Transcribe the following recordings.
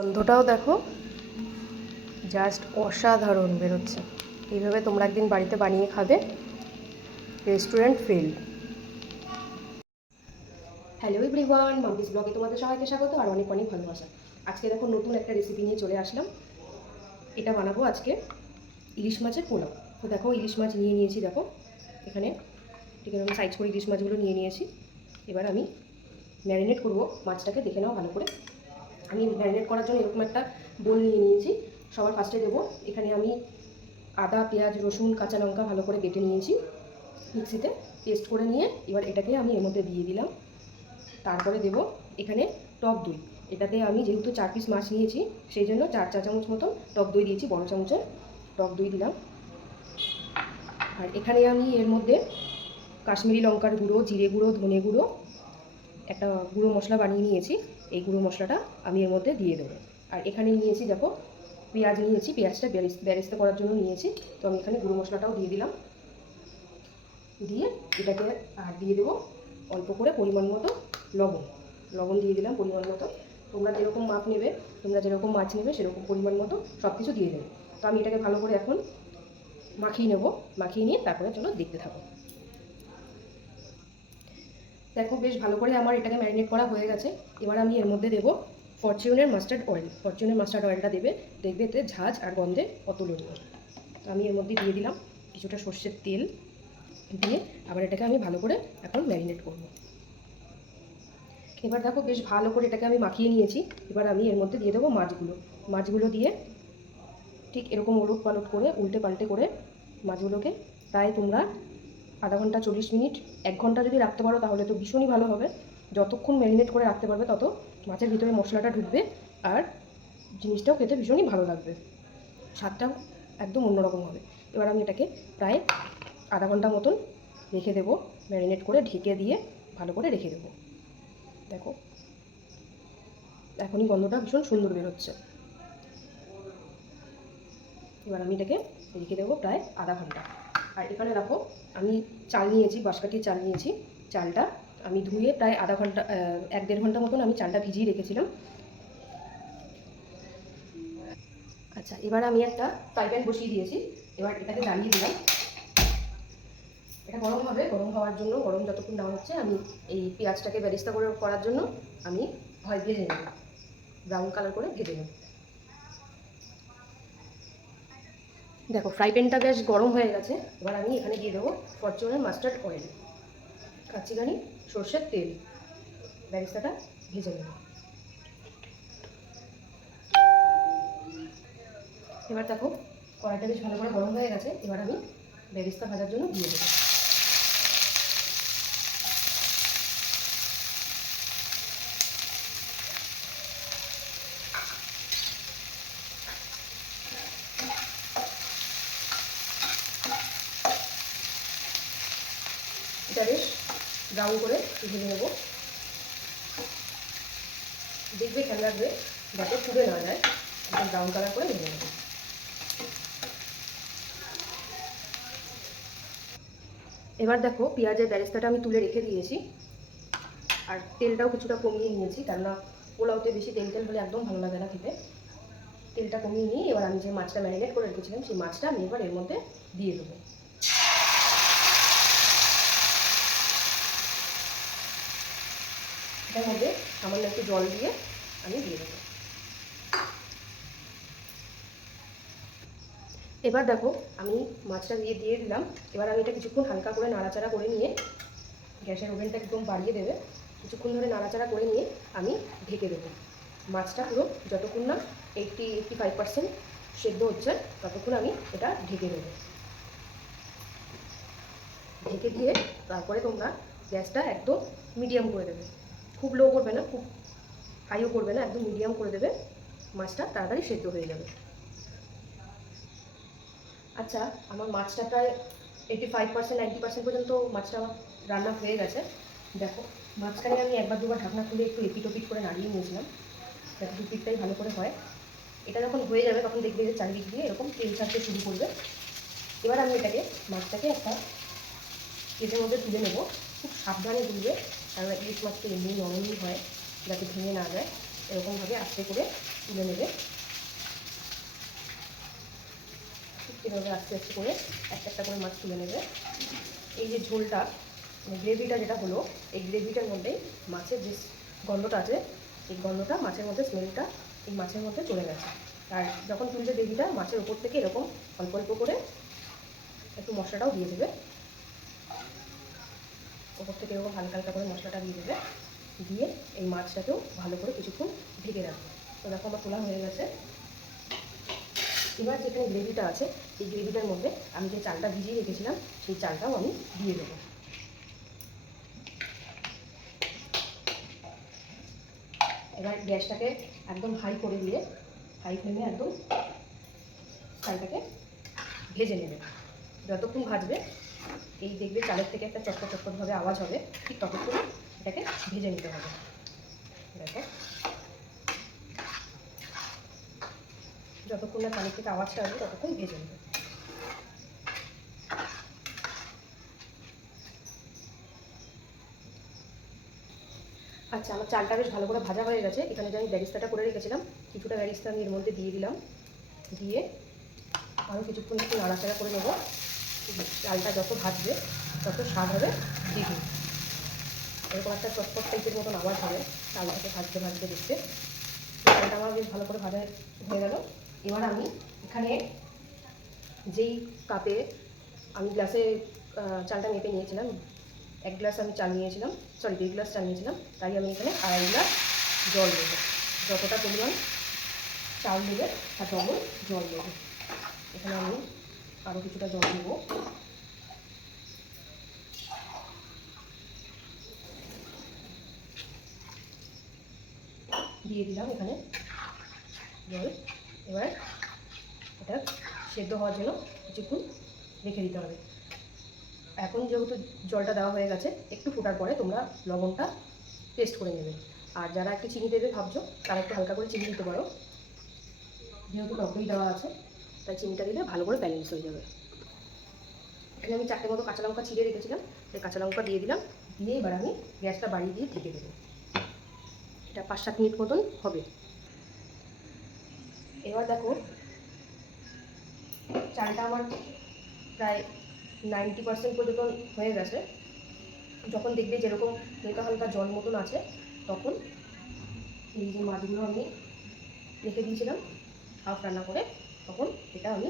গন্ধটাও দেখো, জাস্ট অসাধারণ বেরোচ্ছে। এইভাবে তোমরা একদিন বাড়িতে বানিয়ে খাবে, restaurant fail. Hello everyone, Mampi's ব্লগে তোমাদের সবাইকে স্বাগত আর অনেক অনেক ভালোবাসা। আজকে দেখো নতুন একটা রেসিপি নিয়ে চলে আসলাম। এটা বানাবো আজকে ইলিশ মাছের পোলাও। তো দেখো ইলিশ মাছ নিয়ে নিয়েছি, দেখো এখানে ঠিক এরকম সাইজ করে ইলিশ মাছগুলো নিয়ে নিয়েছি। এবার আমি ম্যারিনেট করব মাছটাকে, দেখে নাও ভালো করে। আমি ম্যারিনেট করার জন্য এরকম একটা বোল নিয়ে নিয়েছি। সবার ফার্স্টে দেবো এখানে আমি আদা, পেঁয়াজ, রসুন, কাঁচা লঙ্কা ভালো করে বেটে নিয়েছি মিক্সিতে, পেস্ট করে নিয়ে এবার এটাকে আমি এর মধ্যে দিয়ে দিলাম। তারপরে দেব এখানে টক দই। এটাতে আমি যেহেতু 4 পিস মাছ নিয়েছি সেই জন্য 4 চা চামচ মতো টক দই দিয়েছি, বড় চামচের টক দই দিলাম। আর এখানে আমি এর মধ্যে কাশ্মীরি লঙ্কার গুঁড়ো, জিরে গুঁড়ো, ধনে গুঁড়ো, একটা গুঁড়ো মশলা বানিয়ে নিয়েছি। এই গুঁড়ো মশলাটা আমি এর মধ্যে দিয়ে দেবো। আর এখানে নিয়েছি দেখো পেঁয়াজ নিয়েছি, পেঁয়াজটা বেরেস্তা করার জন্য নিয়েছি। তো আমি এখানে গুঁড়ো মশলাটাও দিয়ে দিলাম, দিয়ে এটাকে আর দিয়ে দেবো অল্প করে পরিমাণ মতো লবণ দিয়ে দিলাম পরিমাণ মতো। তোমরা যেরকম মাপ নেবে, তোমরা যেরকম মাছ নেবে সেরকম পরিমাণ মতো সব কিছু দিয়ে দেবে। তো আমি এটাকে ভালো করে এখন মাখিয়ে নেব, মাখিয়ে নিয়ে তারপরে চলো দেখতে থাকো। দেখো বেশ ভালো করে আমার এটাকে ম্যারিনেট করা হয়ে গেছে। এবার আমি এর মধ্যে দেবো ফরচুনের মাস্টার্ড অয়েল। ফরচুনের মাস্টার্ড অয়েলটা দেবে, দেখবে এতে ঝাঁঝ আর গন্ধে অতুলনীয়। তো আমি এর মধ্যে দিয়ে দিলাম কিছুটা সর্ষের তেল, দিয়ে আবার এটাকে আমি ভালো করে এখন ম্যারিনেট করব। এবার দেখো বেশ ভালো করে এটাকে আমি মাখিয়ে নিয়েছি। এবার আমি এর মধ্যে দিয়ে দেবো মাছগুলো দিয়ে ঠিক এরকম ওলট পালট করে উল্টে পাল্টে করে মাছগুলোকে প্রায় তোমরা আধা ঘন্টা 40 মিনিট 1 ঘন্টা যদি রাখতে পারো তাহলে তো ভীষণই ভালো হবে। যতক্ষণ ম্যারিনেট করে রাখতে পারবে তত মাছের ভিতরে মশলাটা ঢুকবে আর জিনিসটাও খেতে ভীষণই ভালো লাগবে, স্বাদটাও একদম অন্যরকম হবে। এবার আমি এটাকে প্রায় আধা ঘন্টা মতন রেখে দেবো, ম্যারিনেট করে ঢেকে দিয়ে ভালো করে রেখে দেবো। দেখো এখনই গন্ধটা ভীষণ সুন্দর বেরোচ্ছে। এবার আমি এটাকে রেখে দেবো প্রায় আধা ঘন্টা। আর এখানে দেখো আমি চাল নিয়েছি, বাঁশকাঠির চাল নিয়েছি। চালটা আমি ধুয়ে প্রায় আধা ঘন্টা 1-1.5 ঘন্টা মতন আমি চালটা ভিজিয়ে রেখেছিলাম। আচ্ছা, এবার আমি একটা ফ্রাই প্যান বসিয়ে দিয়েছি। এবার এটাকে জ্বালিয়ে দিলাম। এটা গরম হবে, গরম হওয়ার জন্য, গরম যতক্ষণ না হচ্ছে আমি এই পেঁয়াজটাকে বেরেস্তা করে করার জন্য আমি ভেজে নেব, ব্রাউন কালার করে ভেজে নেব। দেখো ফ্রাই প্যানটা বেশ গরম হয়ে গেছে। এবার আমি এখানে দিয়ে দেবো ফরচুনের মাস্টার্ড অয়েল, কাঁচিঘানি সর্ষের তেল, বেরেস্তাটা ভেজে নেব। এবার দেখো কড়াইটা বেশ ভালো করে গরম হয়ে গেছে। এবার আমি বেরেস্তা ভাজার জন্য দিয়ে দেবো। এটা বেশ ব্রাউন করে ভেজে নেব। দেখবে খেয়াল রাখবে যাতে পুড়ে না যায়, একদম ব্রাউন কালার করে ভেজে নেব। এবার দেখো পেঁয়াজের বেরেস্তাটা আমি তুলে রেখে দিয়েছি আর তেলটাও কিছুটা কমিয়ে নিয়েছি, কেননা পোলাওতে বেশি তেল তেল হলে একদম ভালো লাগে না খেতে। তেলটা কমিয়ে নিয়ে এবার আমি যে মাছটা ম্যারিনেট করে রেখেছিলাম সেই মাছটা আমি এবার এর মধ্যে দিয়ে দেবো। এটার মধ্যে সামান্য একটু জল দিয়ে আমি দিয়ে দেবো। এবার দেখো আমি মাছটা দিয়ে দিলাম। এবার আমি এটা কিছুক্ষণ হালকা করে নাড়াচাড়া করে নিয়ে, গ্যাসের ওভেনটা একদম বাড়িয়ে দেবে, কিছুক্ষণ ধরে নাড়াচাড়া করে নিয়ে আমি ঢেকে দেবো। মাছটা পুরো যতক্ষণ না 80-85% সেদ্ধ হচ্ছে ততক্ষণ আমি এটা ঢেকে দেবো। ঢেকে দিয়ে তারপরে তোমরা গ্যাসটা একদম মিডিয়াম করে দেবে, খুব লো করবে না, খুব হাইও করবে না, একদম মিডিয়াম করে দেবে। মাছটা তাড়াতাড়ি সেদ্ধ হয়ে যাবে। আচ্ছা, আমার মাছটা প্রায় 85-90% পর্যন্ত মাছটা আমার রান্না হয়ে গেছে। দেখো মাঝখানে আমি একবার দুবার ঢাকনা খুলে একটু এপিট ওপিট করে নাড়িয়ে নিয়েছিলাম যাতে দুপিটটাই ভালো করে হয়। এটা যখন হয়ে যাবে তখন দেখবে যে চারিদিক দিয়ে এরকম তেল ছাড়তে শুরু করবে। এবার আমি এটাকে মাছটাকে একটা প্লেটের মধ্যে তুলে নেব। খুব সাবধানে তুলবে, কারণ ইলিশ মাছ তো এমনি নরমই হয়, যাতে ভেঙে না যায়। এরকমভাবে আস্তে করে তুলে নেবে। এভাবে আস্তে আস্তে করে একটা একটা করে মাছ তুলে নেবে। এই যে ঝোলটা মানে গ্রেভিটা যেটা হলো, এই গ্রেভিটার মধ্যেই মাছের যে গন্ধটা আছে, এই গন্ধটা মাছের মধ্যে, স্মেলটা এই মাছের মধ্যে চলে গেছে। আর যখন তুলছে গ্রেভিটা, মাছের ওপর থেকে এরকম অল্প অল্প করে একটু মশলাটাও দিয়ে দেবে। ওপর থেকে এরকম হালকা হালকা করে মশলাটা দিয়ে দেবে, দিয়ে এই মাছটাকেও ভালো করে কিছুক্ষণ ঢেকে রাখবে। তো দেখো আমার তোলা হয়ে গেছে। এবার যেখানে গ্রেভিটা আছে, এই গ্রেভিটার মধ্যে আমি যে চালটা ভিজিয়ে রেখেছিলাম, সেই চালটাও আমি দিয়ে দেবো। এবার গ্যাসটাকে একদম হাই করে দিয়ে, হাই ফ্লেমে একদম চালটাকে ভেজে নেবে। যতক্ষণ ভাজবে, এই দেখবে চালের থেকে একটা চটপট চটপটভাবে আওয়াজ হবে, ঠিক ততক্ষণ এটাকে ভেজে নিতে হবে। দেখো, যতক্ষণ না চালের থেকে আওয়াজটা আসবে ততক্ষণ ভেজে নেবে। আচ্ছা, আমার চালটা বেশ ভালো করে ভাজা হয়ে গেছে। এখানে যে আমি বেরেস্তাটা করে রেখেছিলাম, কিছুটা বেরেস্তা আমি এর মধ্যে দিয়ে দিলাম। দিয়ে আরও কিছুক্ষণ একটু নাড়াচাড়া করে নেব। চালটা যত ভাজবে তত স্বাদ হবে দ্বিগুণ। এরকম একটা চটপট টাইপের মতন আওয়াজ হবে চালটাকে ভাজতে ভাজতে দেখতে। চালটা আমার বেশ ভালো করে ভাজা হয়ে গেল। এবার আমি এখানে যেই কাপে আমি গ্লাসে চালটা মেপে নিয়েছিলাম, 1 গ্লাস আমি চাল নিয়েছিলাম, সরি 1.5 গ্লাস চাল নিয়েছিলাম, তাই আমি এখানে 2.5 গ্লাস জল দেবো। যতটা পরিমাণ চাল দেবে তার ডবল জল দেবো। এখানে আমি আরও কিছুটা জল দেবো। দিয়ে দিলাম এখানে জল। এবার এটা সেদ্ধ হওয়ার জন্য কিছুক্ষণ রেখে দিতে হবে। এখন যেহেতু জলটা দেওয়া হয়ে গেছে, একটু ফোটার পরে তোমরা লবণটা টেস্ট করে নেবে। আর যারা একটু চিনি দেবে ভাবছো, তারা একটু হালকা করে চিনি দিতে পারো। যেহেতু টক দই দেওয়া আছে, তাই চিনিটা দিলে ভালো করে ব্যালেন্স হয়ে যাবে। এখানে আমি 4টে মতো কাঁচা লঙ্কা ছিঁড়ে রেখেছিলাম, সেই কাঁচা লঙ্কা দিয়ে দিলাম। দিয়ে এবার আমি গ্যাসটা বাড়িয়ে দিয়ে ঢেকে দেবো। এটা 5-7 মিনিট মতন হবে। এবার দেখো, চালটা আমার প্রায় 90% পর্যন্ত হয়ে গেছে। যখন দেখবে যেরকম হালকা হালকা জল মতন আছে, তখন এই যে মাছগুলো আমি রেখে দিয়েছিলাম হাফ রান্না করে, তখন এটা আমি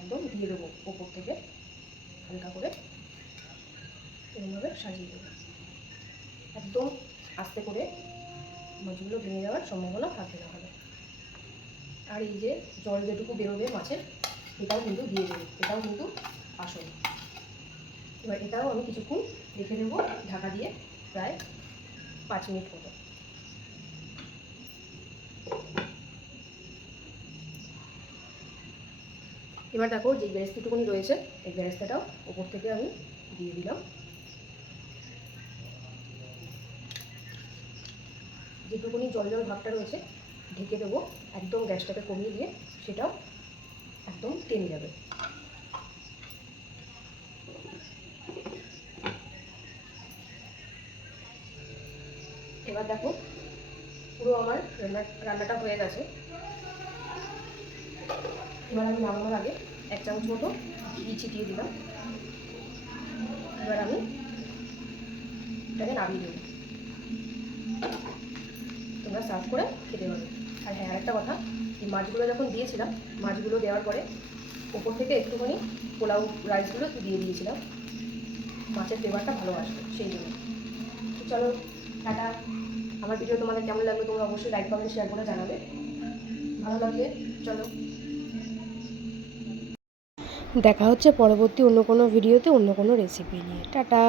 একদম দিয়ে দেবো ওপর থেকে হালকা করে, এরকমভাবে সাজিয়ে দেবো। একদম আস্তে করে, মাছগুলো ভেঙে যাওয়ার সম্ভাবনা থাকবে না হলে। আর এই যে জল যেটুকু বেরোবে মাছের, এটাও কিন্তু দিয়ে দেবো, এটাও কিন্তু আসল। এবার এটাও আমি কিছুক্ষণ রেখে দেবো ঢাকা দিয়ে, প্রায় 5 মিনিট মতো। এবার দেখো, যে বেরেস্তাটুকুনি রয়েছে, এই বেরেস্তাটাও ওপর থেকে আমি দিয়ে দিলাম। যেটুকুনি জল জল ভাবটা রয়েছে ঢেকে দেবো, একদম গ্যাসটাকে কমিয়ে দিয়ে সেটাও একদম টেনে যাবে। এবার দেখো, পুরো আমার রান্নাটা হয়ে গেছে। এবার আমি নামানোর আগে 1 চামচ মতো ঘি ছিটিয়ে দিলাম। এবার আমি এটাকে নামিয়ে দেবো, তোমরা সার্ভ করে খেতে পারবে। আর হ্যাঁ, আরেকটা কথা, এই মাছগুলো যখন দিয়েছিলাম, মাছগুলো দেওয়ার পরে ওপর থেকে একটুখানি পোলাও রাইসগুলো দিয়ে দিয়েছিলাম, মাছের ফ্লেভারটা ভালো আসবে সেই জন্য। তো চলো, টাটা। আমার ভিডিও তোমাদের কেমন লাগবে তোমরা অবশ্যই লাইক কমেন্ট শেয়ার করে জানাবে। ভালো লাগলে চলো, দেখা হচ্ছে পরবর্তী অন্য কোনো ভিডিওতে অন্য কোনো রেসিপি নিয়ে। টাটা।